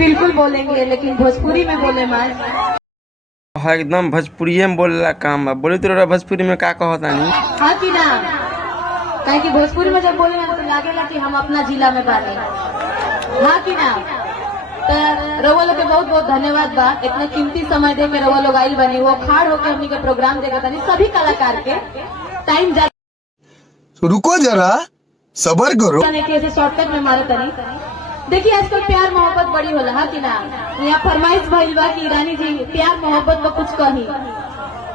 बिल्कुल बोलेंगे, लेकिन भोजपुरी में बोले मार। हाँ एकदम भोजपुरी में बोलेला काम बा। बोली तो भोजपुरी में का कहता नहीं। हाँ कि ना, कहे कि भोजपुरी में जब बोले ना तो लागेला कि हम अपना जिला में बानी। हाँ कि ना। तो रउआ लोग के बहुत बहुत धन्यवाद बा, इतना कीमती समय दे के रउआ लोग आइल बनी, वो खाड़ होकर हमनी के प्रोग्राम देखा था सभी कलाकार के। टाइम जा रुको जरा सबर करो। कैसे शॉर्टकट में मारे तनी। देखिए आजकल प्यार मोहब्बत बड़ी होला। हाँ कि ना। यहाँ फरमाइश भइल बा कि रानी जी प्यार मोहब्बत में कुछ कही,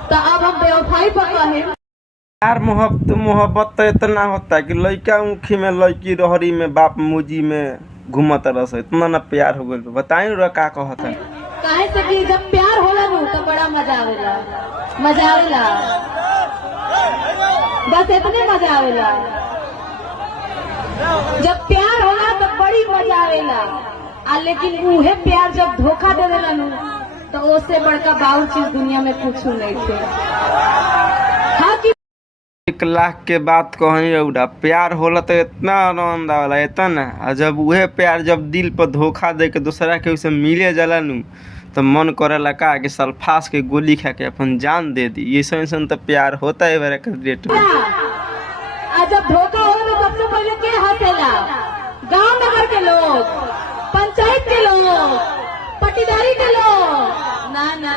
तो अब हम बेवफाई पर कहे। प्यार मोहब्बत तो इतना होता है कि लड़का ऊखी में लड़की रहरी में बाप मुजी में घूमत रस, इतना ना प्यार हो गई। बताई रो का कहता है। काहे से कि जब प्यार होला ना तो बड़ा मजा आवेला, मजा आवेला, बस इतने मजा आवेला। जब प्यार होला तो बड़ी मजा आवेला, लेकिन उहे प्यार जब धोखा दे देला नु तो उससे बड़का बाउल चीज दुनिया में कुछ नहीं थे। हाँ कि 1 लाख के बात कहीं उड़ा प्यार होला तो इतना आनंद आवेला इतना। और जब उहे प्यार जब दिल पर धोखा दे के दूसरा के उसे मिले जाला नु तो मन करेला का कि सल्फास के गोली खा के अपन जान दे दी। ये ऐसा तो प्यार होता है मेरा डेट में। जब धोखा हो तो सबसे पहले के हंसेला? गांव नगर के लोग, पंचायत के लोग, पटीदारी के लोग। ना ना